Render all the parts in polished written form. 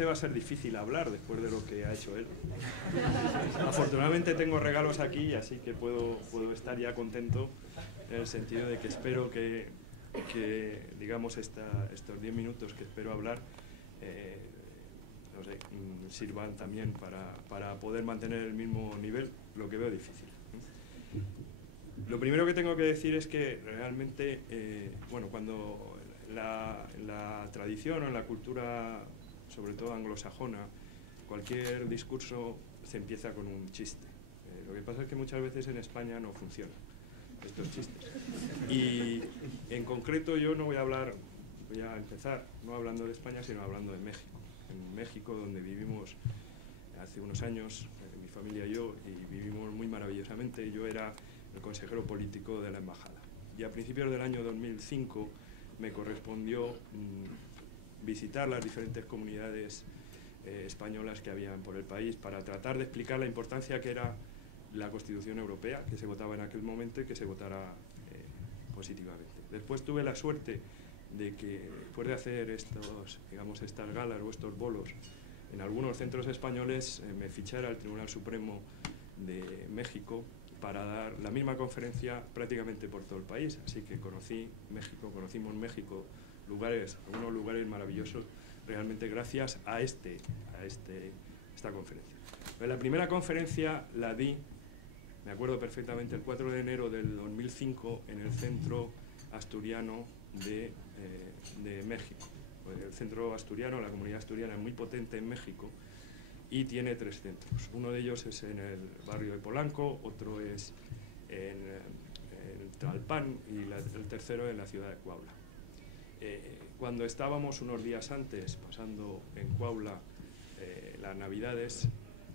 seguramente va a ser difícil hablar después de lo que ha hecho él. Afortunadamente tengo regalos aquí, así que puedo estar ya contento, en el sentido de que espero que digamos, estos 10 minutos que espero hablar, no sé, sirvan también para poder mantener el mismo nivel, lo que veo difícil. Lo primero que tengo que decir es que realmente, bueno, cuando la tradición o en la cultura, sobre todo anglosajona, cualquier discurso se empieza con un chiste. Lo que pasa es que muchas veces en España no funciona estos chistes. Y en concreto yo no voy a empezar no hablando de España, sino hablando de México. En México, donde vivimos hace unos años, mi familia y yo, y vivimos muy maravillosamente. Yo era el consejero político de la embajada. Y a principios del año 2005 me correspondió visitar las diferentes comunidades españolas que habían por el país para tratar de explicar la importancia que era la Constitución Europea, que se votaba en aquel momento, y que se votara positivamente. Después tuve la suerte de que, después de hacer estas galas o estos bolos en algunos centros españoles, me fichara al Tribunal Supremo de México para dar la misma conferencia prácticamente por todo el país. Así que conocimos México, algunos lugares maravillosos, realmente gracias a esta conferencia. Pero la primera conferencia la di, me acuerdo perfectamente, el 4 de enero del 2005 en el Centro Asturiano de México. El Centro Asturiano, la comunidad asturiana es muy potente en México y tiene 3 centros. Uno de ellos es en el barrio de Polanco, otro es en Tlalpan y el tercero en la ciudad de Cuautla. Cuando estábamos unos días antes pasando en Cuautla las Navidades,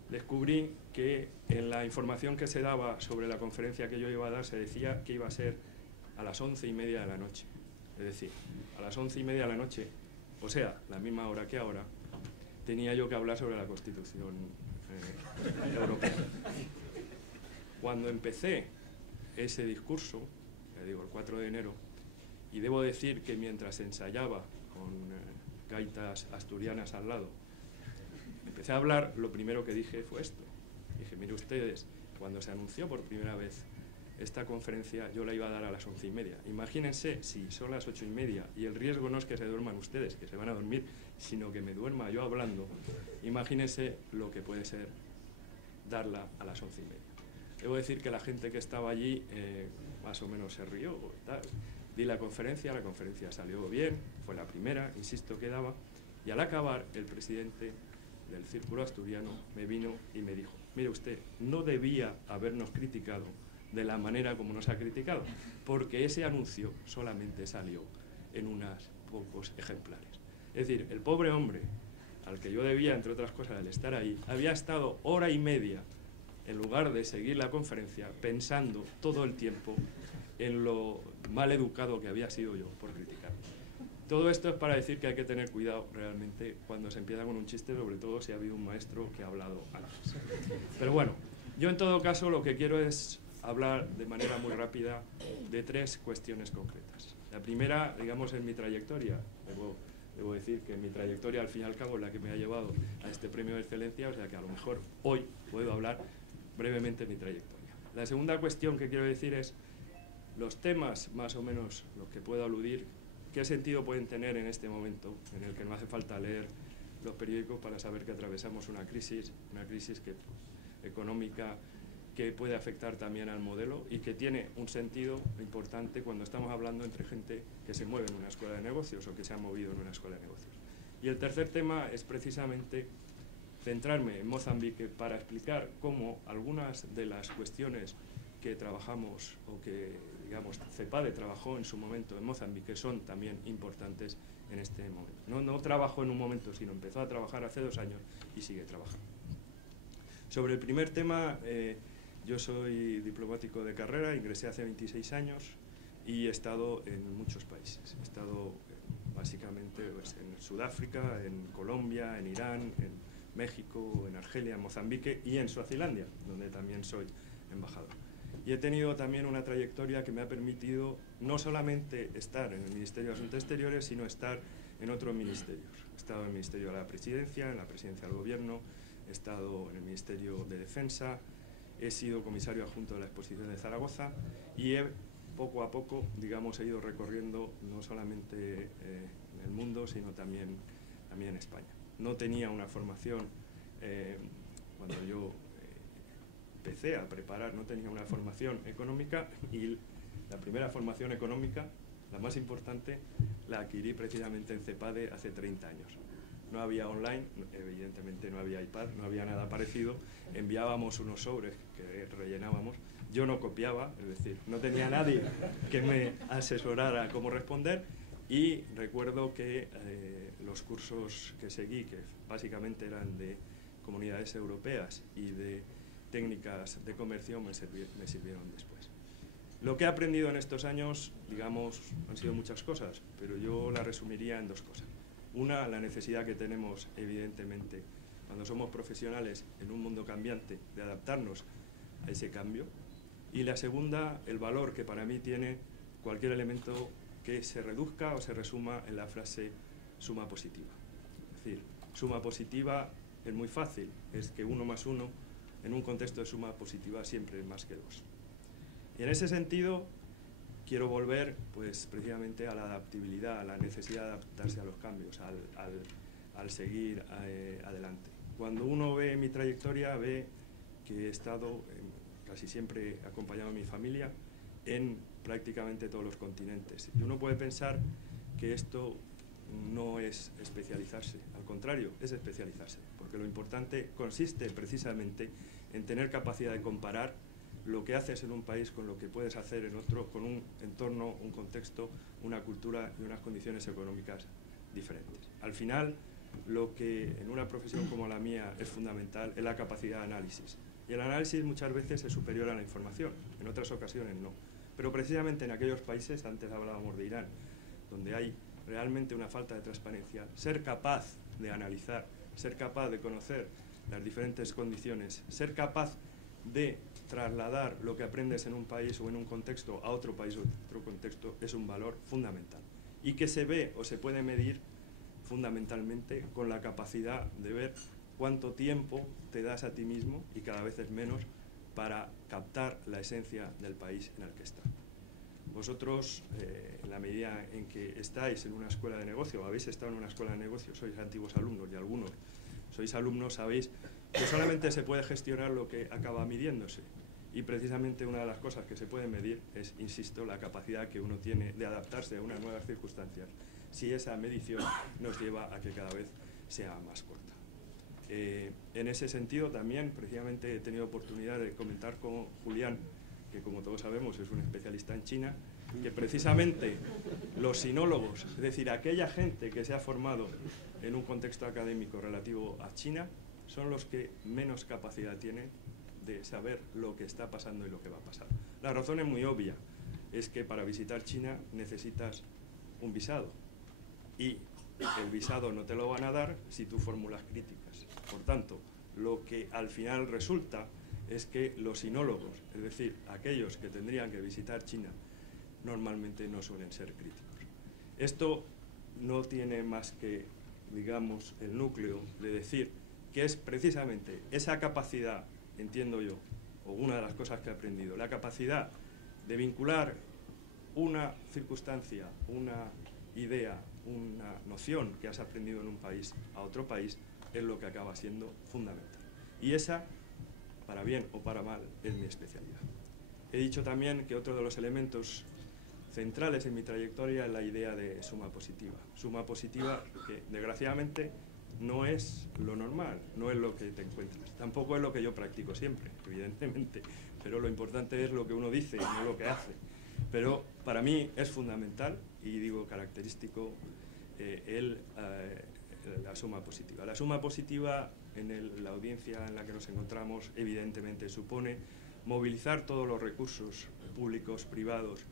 descubrí que en la información que se daba sobre la conferencia que yo iba a dar se decía que iba a ser a las 11:30 de la noche. Es decir, a las 11:30 de la noche, o sea, la misma hora que ahora, tenía yo que hablar sobre la Constitución europea. Cuando empecé ese discurso, ya digo, el 4 de enero, y debo decir que mientras ensayaba con gaitas asturianas al lado, empecé a hablar, lo primero que dije fue esto. Dije, mire ustedes, cuando se anunció por primera vez esta conferencia, yo la iba a dar a las 11:30. Imagínense si son las 8:30 y el riesgo no es que se duerman ustedes, que se van a dormir, sino que me duerma yo hablando. Imagínense lo que puede ser darla a las 11:30. Debo decir que la gente que estaba allí más o menos se rió y tal. Di la conferencia salió bien, fue la primera, insisto, que daba, y al acabar el presidente del Círculo Asturiano me vino y me dijo, mire usted, no debía habernos criticado de la manera como nos ha criticado, porque ese anuncio solamente salió en unos pocos ejemplares. Es decir, el pobre hombre, al que yo debía, entre otras cosas, el estar ahí, había estado hora y media, en lugar de seguir la conferencia, pensando todo el tiempo en lo mal educado que había sido yo por criticar. Todo esto es para decir que hay que tener cuidado realmente cuando se empieza con un chiste, sobre todo si ha habido un maestro que ha hablado antes. Pero bueno, yo en todo caso lo que quiero es hablar de manera muy rápida de 3 cuestiones concretas. La primera, digamos, es mi trayectoria. Debo decir que mi trayectoria, al fin y al cabo, es la que me ha llevado a este premio de excelencia, o sea que a lo mejor hoy puedo hablar brevemente de mi trayectoria. La segunda cuestión que quiero decir es los temas, más o menos, los que puedo aludir, qué sentido pueden tener en este momento en el que no hace falta leer los periódicos para saber que atravesamos una crisis económica que puede afectar también al modelo y que tiene un sentido importante cuando estamos hablando entre gente que se mueve en una escuela de negocios o que se ha movido en una escuela de negocios. Y el tercer tema es precisamente centrarme en Mozambique para explicar cómo algunas de las cuestiones que trabajamos o que, digamos, CEPADE trabajó en su momento en Mozambique son también importantes en este momento. No trabajó en un momento, sino empezó a trabajar hace 2 años y sigue trabajando. Sobre el primer tema, yo soy diplomático de carrera, ingresé hace 26 años y he estado en muchos países. He estado básicamente pues, en Sudáfrica, en Colombia, en Irán, en México, en Argelia, en Mozambique y en Suazilandia, donde también soy embajador. Y he tenido también una trayectoria que me ha permitido no solamente estar en el Ministerio de Asuntos Exteriores, sino estar en otros ministerios. He estado en el Ministerio de la Presidencia, en la Presidencia del Gobierno, he estado en el Ministerio de Defensa, he sido comisario adjunto de la Exposición de Zaragoza y poco a poco, digamos, he ido recorriendo no solamente en el mundo, sino también en España. No tenía una formación, cuando yo empecé a preparar, no tenía una formación económica, y la primera formación económica, la más importante, la adquirí precisamente en CEPADE hace 30 años. No había online, evidentemente no había iPad, no había nada parecido, enviábamos unos sobres que rellenábamos, yo no copiaba, es decir, no tenía nadie que me asesorara cómo responder, y recuerdo que los cursos que seguí, que básicamente eran de comunidades europeas y de técnicas de comercio, me sirvieron después. Lo que he aprendido en estos años, digamos, han sido muchas cosas, pero yo la resumiría en dos cosas. Una, la necesidad que tenemos, evidentemente, cuando somos profesionales en un mundo cambiante, de adaptarnos a ese cambio. Y la segunda, el valor que para mí tiene cualquier elemento que se reduzca o se resuma en la frase suma positiva. Es decir, suma positiva es muy fácil, es que 1 más 1 en un contexto de suma positiva siempre es más que 2. Y en ese sentido quiero volver pues precisamente a la adaptabilidad, a la necesidad de adaptarse a los cambios, al seguir adelante. Cuando uno ve mi trayectoria, ve que he estado casi siempre acompañado de mi familia en prácticamente todos los continentes. Y uno puede pensar que esto no es especializarse, al contrario, es especializarse, porque lo importante consiste precisamente en tener capacidad de comparar lo que haces en un país con lo que puedes hacer en otro, con un entorno, un contexto, una cultura y unas condiciones económicas diferentes. Al final, lo que en una profesión como la mía es fundamental es la capacidad de análisis. Y el análisis muchas veces es superior a la información, en otras ocasiones no. Pero precisamente en aquellos países, antes hablábamos de Irán, donde hay realmente una falta de transparencia, ser capaz de analizar, ser capaz de conocer las diferentes condiciones, ser capaz de trasladar lo que aprendes en un país o en un contexto a otro país o otro contexto es un valor fundamental. Y que se ve o se puede medir fundamentalmente con la capacidad de ver cuánto tiempo te das a ti mismo, y cada vez es menos, para captar la esencia del país en el que estás. Vosotros, en la medida en que estáis en una escuela de negocio, o habéis estado en una escuela de negocio, sois antiguos alumnos y algunos sois alumnos, sabéis que solamente se puede gestionar lo que acaba midiéndose. Y precisamente una de las cosas que se puede medir es, insisto, la capacidad que uno tiene de adaptarse a unas nuevas circunstancias, si esa medición nos lleva a que cada vez sea más corta. En ese sentido también, precisamente, he tenido oportunidad de comentar con Julián, que como todos sabemos es un especialista en China, que precisamente los sinólogos, es decir, aquella gente que se ha formado en un contexto académico relativo a China, son los que menos capacidad tienen de saber lo que está pasando y lo que va a pasar. La razón es muy obvia, es que para visitar China necesitas un visado, y el visado no te lo van a dar si tú formulas críticas. Por tanto, lo que al final resulta es que los sinólogos, es decir, aquellos que tendrían que visitar China, normalmente no suelen ser críticos. Esto no tiene más que, digamos, el núcleo de decir que es precisamente esa capacidad, entiendo yo, o una de las cosas que he aprendido, la capacidad de vincular una circunstancia, una idea, una noción que has aprendido en un país a otro país, es lo que acaba siendo fundamental. Y esa, para bien o para mal, es mi especialidad. He dicho también que otro de los elementos centrales en mi trayectoria es la idea de suma positiva. Suma positiva que, desgraciadamente, no es lo normal, no es lo que te encuentras. Tampoco es lo que yo practico siempre, evidentemente, pero lo importante es lo que uno dice, no lo que hace. Pero para mí es fundamental, y digo característico, la suma positiva. La suma positiva en la audiencia en la que nos encontramos, evidentemente, supone movilizar todos los recursos públicos, privados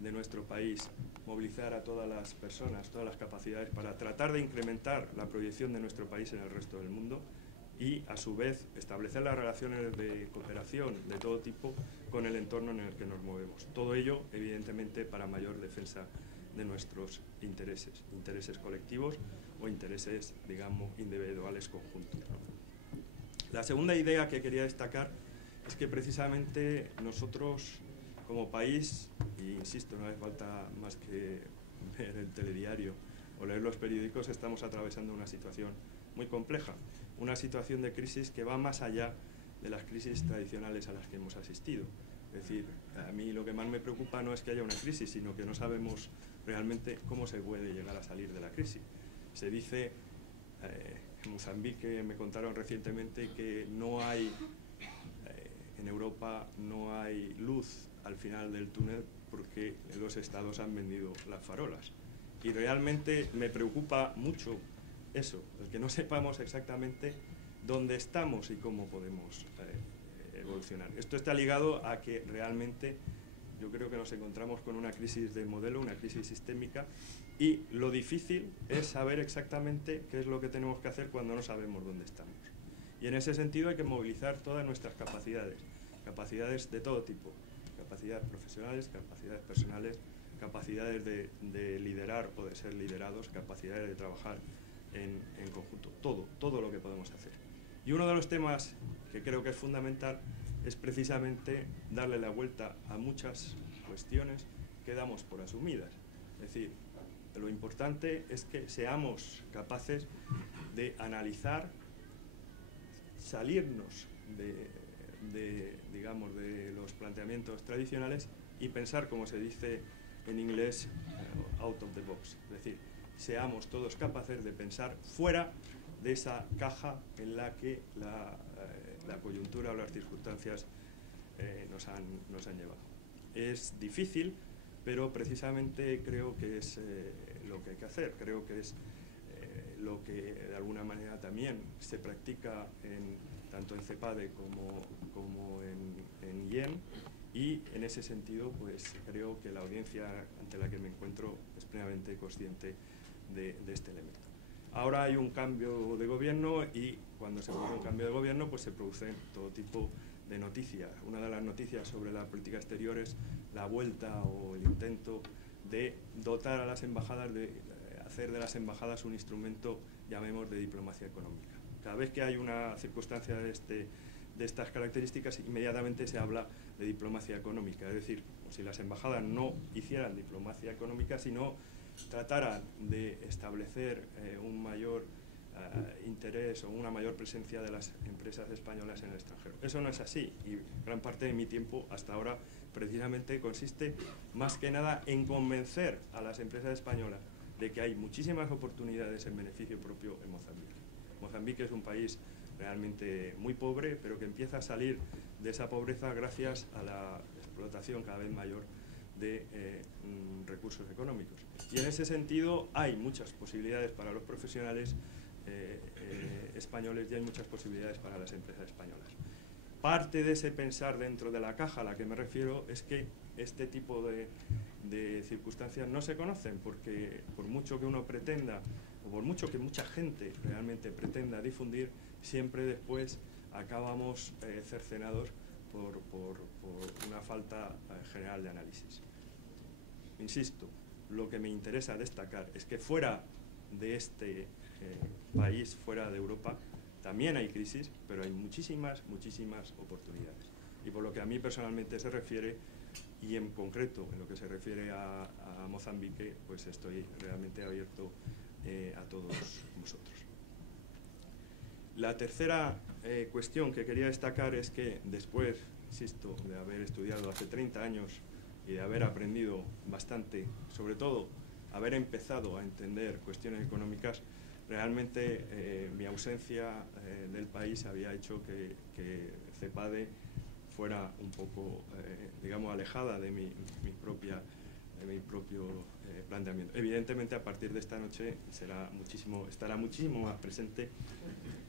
de nuestro país, movilizar a todas las personas, todas las capacidades para tratar de incrementar la proyección de nuestro país en el resto del mundo y, a su vez, establecer las relaciones de cooperación de todo tipo con el entorno en el que nos movemos. Todo ello, evidentemente, para mayor defensa de nuestros intereses colectivos, o intereses, digamos, individuales conjuntos, ¿no? La segunda idea que quería destacar es que precisamente nosotros como país, y insisto, no hace falta más que ver el telediario o leer los periódicos, estamos atravesando una situación muy compleja, una situación de crisis que va más allá de las crisis tradicionales a las que hemos asistido. Es decir, a mí lo que más me preocupa no es que haya una crisis, sino que no sabemos realmente cómo se puede llegar a salir de la crisis. Se dice, en Mozambique me contaron recientemente que no hay, en Europa no hay luz al final del túnel porque los estados han vendido las farolas. Y realmente me preocupa mucho eso, el que no sepamos exactamente dónde estamos y cómo podemos evolucionar. Esto está ligado a que realmente yo creo que nos encontramos con una crisis de modelo, una crisis sistémica, y lo difícil es saber exactamente qué es lo que tenemos que hacer cuando no sabemos dónde estamos. Y en ese sentido hay que movilizar todas nuestras capacidades, capacidades de todo tipo, capacidades profesionales, capacidades personales, capacidades de liderar o de ser liderados, capacidades de trabajar en conjunto, todo lo que podemos hacer. Y uno de los temas que creo que es fundamental es precisamente darle la vuelta a muchas cuestiones que damos por asumidas. Es decir, lo importante es que seamos capaces de analizar, salirnos digamos, de los planteamientos tradicionales y pensar, como se dice en inglés, out of the box. Es decir, seamos todos capaces de pensar fuera de esa caja en la que la coyuntura o las circunstancias nos han llevado. Es difícil, pero precisamente creo que es lo que hay que hacer. Creo que es lo que de alguna manera también se practica tanto en CEPADE como en IEM, y en ese sentido pues creo que la audiencia ante la que me encuentro es plenamente consciente de este elemento. Ahora hay un cambio de gobierno y cuando se produce un cambio de gobierno pues se producen todo tipo de noticias. Una de las noticias sobre la política exterior es la vuelta o el intento de dotar a las embajadas, de hacer de las embajadas un instrumento, llamemos, de diplomacia económica. Cada vez que hay una circunstancia de estas características, inmediatamente se habla de diplomacia económica. Es decir, como si las embajadas no hicieran diplomacia económica, sino trataran de establecer un mayor interés o una mayor presencia de las empresas españolas en el extranjero. Eso no es así, y gran parte de mi tiempo hasta ahora precisamente consiste más que nada en convencer a las empresas españolas de que hay muchísimas oportunidades en beneficio propio en Mozambique. Mozambique es un país realmente muy pobre, pero que empieza a salir de esa pobreza gracias a la explotación cada vez mayor de recursos económicos. Y en ese sentido hay muchas posibilidades para los profesionales españoles y hay muchas posibilidades para las empresas españolas. Parte de ese pensar dentro de la caja a la que me refiero es que este tipo de circunstancias no se conocen, porque por mucho que uno pretenda, o por mucho que mucha gente realmente pretenda difundir, siempre después acabamos cercenados por una falta general de análisis. Insisto, lo que me interesa destacar es que fuera de este país, fuera de Europa, también hay crisis, pero hay muchísimas oportunidades. Y por lo que a mí personalmente se refiere, y en concreto en lo que se refiere a Mozambique, pues estoy realmente abierto a todos vosotros. La tercera cuestión que quería destacar es que después, insisto, de haber estudiado hace 30 años y de haber aprendido bastante, sobre todo haber empezado a entender cuestiones económicas, realmente mi ausencia del país había hecho que CEPADE fuera un poco, digamos, alejada de mi propio planteamiento. Evidentemente, a partir de esta noche estará muchísimo más presente,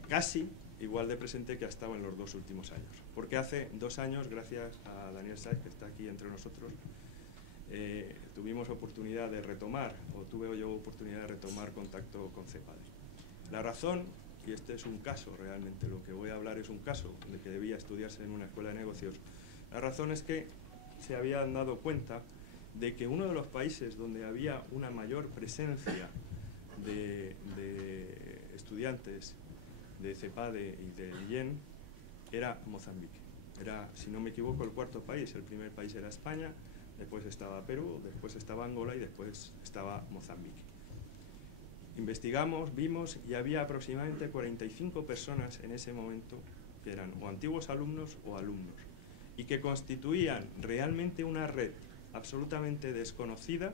casi igual de presente que ha estado en los 2 últimos años. Porque hace 2 años, gracias a Daniel Sáez, que está aquí entre nosotros, tuvimos oportunidad de retomar, o tuve yo oportunidad de retomar contacto con CEPADE. La razón, y este es un caso realmente, lo que voy a hablar es un caso de que debía estudiarse en una escuela de negocios, la razón es que se habían dado cuenta de que uno de los países donde había una mayor presencia de estudiantes de CEPADE y del IEN era Mozambique. Era, si no me equivoco, el cuarto país. El primer país era España, después estaba Perú, después estaba Angola y después estaba Mozambique. Investigamos, vimos y había aproximadamente 45 personas en ese momento que eran o antiguos alumnos o alumnos y que constituían realmente una red absolutamente desconocida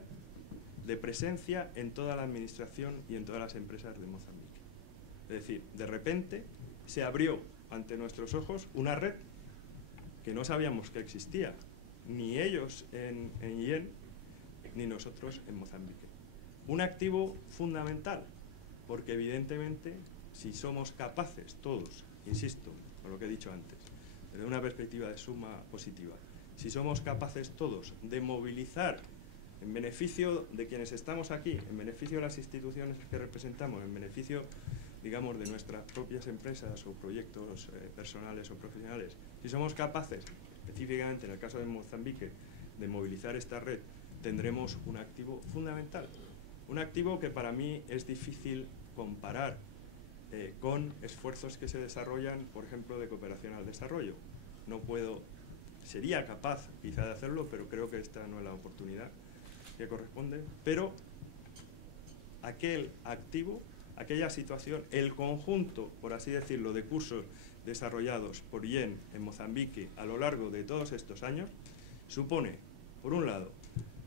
de presencia en toda la administración y en todas las empresas de Mozambique. Es decir, de repente se abrió ante nuestros ojos una red que no sabíamos que existía, ni ellos en IEN, ni nosotros en Mozambique. Un activo fundamental, porque evidentemente si somos capaces todos, insisto, con lo que he dicho antes, desde una perspectiva de suma positiva, si somos capaces todos de movilizar en beneficio de quienes estamos aquí, en beneficio de las instituciones que representamos, en beneficio, digamos, de nuestras propias empresas o proyectos personales o profesionales, si somos capaces, específicamente en el caso de Mozambique, de movilizar esta red, tendremos un activo fundamental. Un activo que para mí es difícil comparar con esfuerzos que se desarrollan, por ejemplo, de cooperación al desarrollo. No puedo, sería capaz quizá de hacerlo, pero creo que esta no es la oportunidad que corresponde. Pero aquel activo, aquella situación, el conjunto, por así decirlo, de cursos desarrollados por IEN en Mozambique a lo largo de todos estos años, supone, por un lado,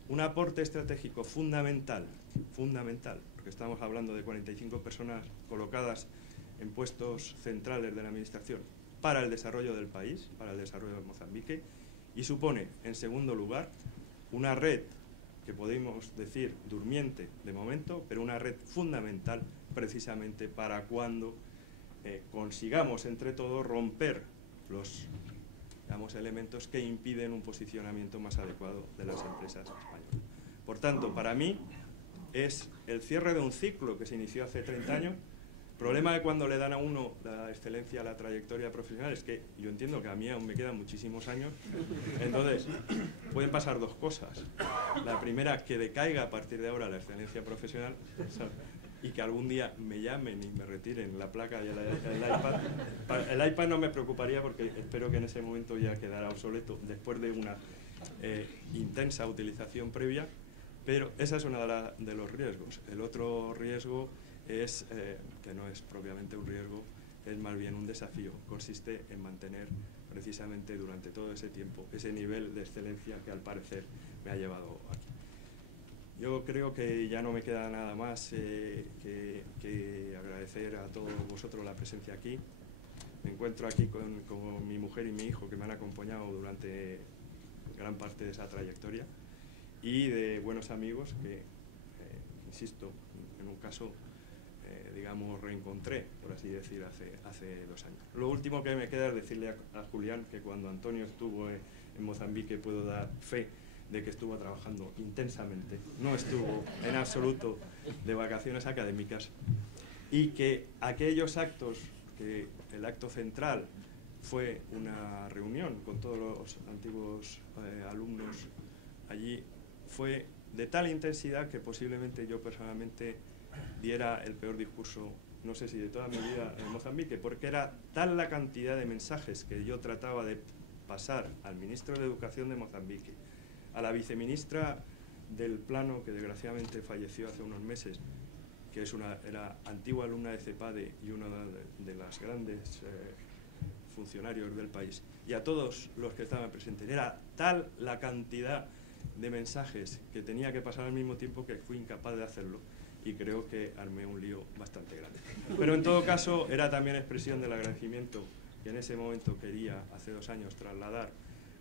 un aporte estratégico fundamental, porque estamos hablando de 45 personas colocadas en puestos centrales de la administración para el desarrollo del país, para el desarrollo de Mozambique, y supone, en segundo lugar, una red que podemos decir durmiente de momento, pero una red fundamental precisamente para cuando consigamos entre todos romper los, digamos, elementos que impiden un posicionamiento más adecuado de las empresas españolas. Por tanto, para mí es el cierre de un ciclo que se inició hace 30 años. El problema de cuando le dan a uno la excelencia a la trayectoria profesional es que yo entiendo que a mí aún me quedan muchísimos años, entonces pueden pasar dos cosas. La primera, que decaiga a partir de ahora la excelencia profesional, ¿sabes? Y que algún día me llamen y me retiren la placa y el iPad. El iPad no me preocuparía porque espero que en ese momento ya quedará obsoleto después de una intensa utilización previa, pero esa es uno de los riesgos. El otro riesgo es, que no es propiamente un riesgo, es más bien un desafío. Consiste en mantener precisamente durante todo ese tiempo ese nivel de excelencia que al parecer me ha llevado aquí. Yo creo que ya no me queda nada más que agradecer a todos vosotros la presencia aquí. Me encuentro aquí con mi mujer y mi hijo que me han acompañado durante gran parte de esa trayectoria y de buenos amigos que, insisto, en un caso, digamos, reencontré, por así decir, hace 2 años. Lo último que me queda es decirle a Julián que cuando Antonio estuvo en Mozambique puedo dar fe de que estuvo trabajando intensamente, no estuvo en absoluto de vacaciones académicas y que aquellos actos, que el acto central fue una reunión con todos los antiguos alumnos allí, fue de tal intensidad que posiblemente yo personalmente diera el peor discurso, no sé si de toda mi vida en Mozambique, porque era tal la cantidad de mensajes que yo trataba de pasar al ministro de Educación de Mozambique, a la viceministra del Plano, que desgraciadamente falleció hace unos meses, que era antigua alumna de CEPADE y una de las grandes funcionarios del país, y a todos los que estaban presentes. Era tal la cantidad de mensajes que tenía que pasar al mismo tiempo que fui incapaz de hacerlo, y creo que armé un lío bastante grande. Pero en todo caso, era también expresión del agradecimiento que en ese momento quería, hace 2 años, trasladar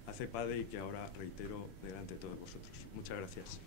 a CEPADE y que ahora reitero delante de todos vosotros. Muchas gracias.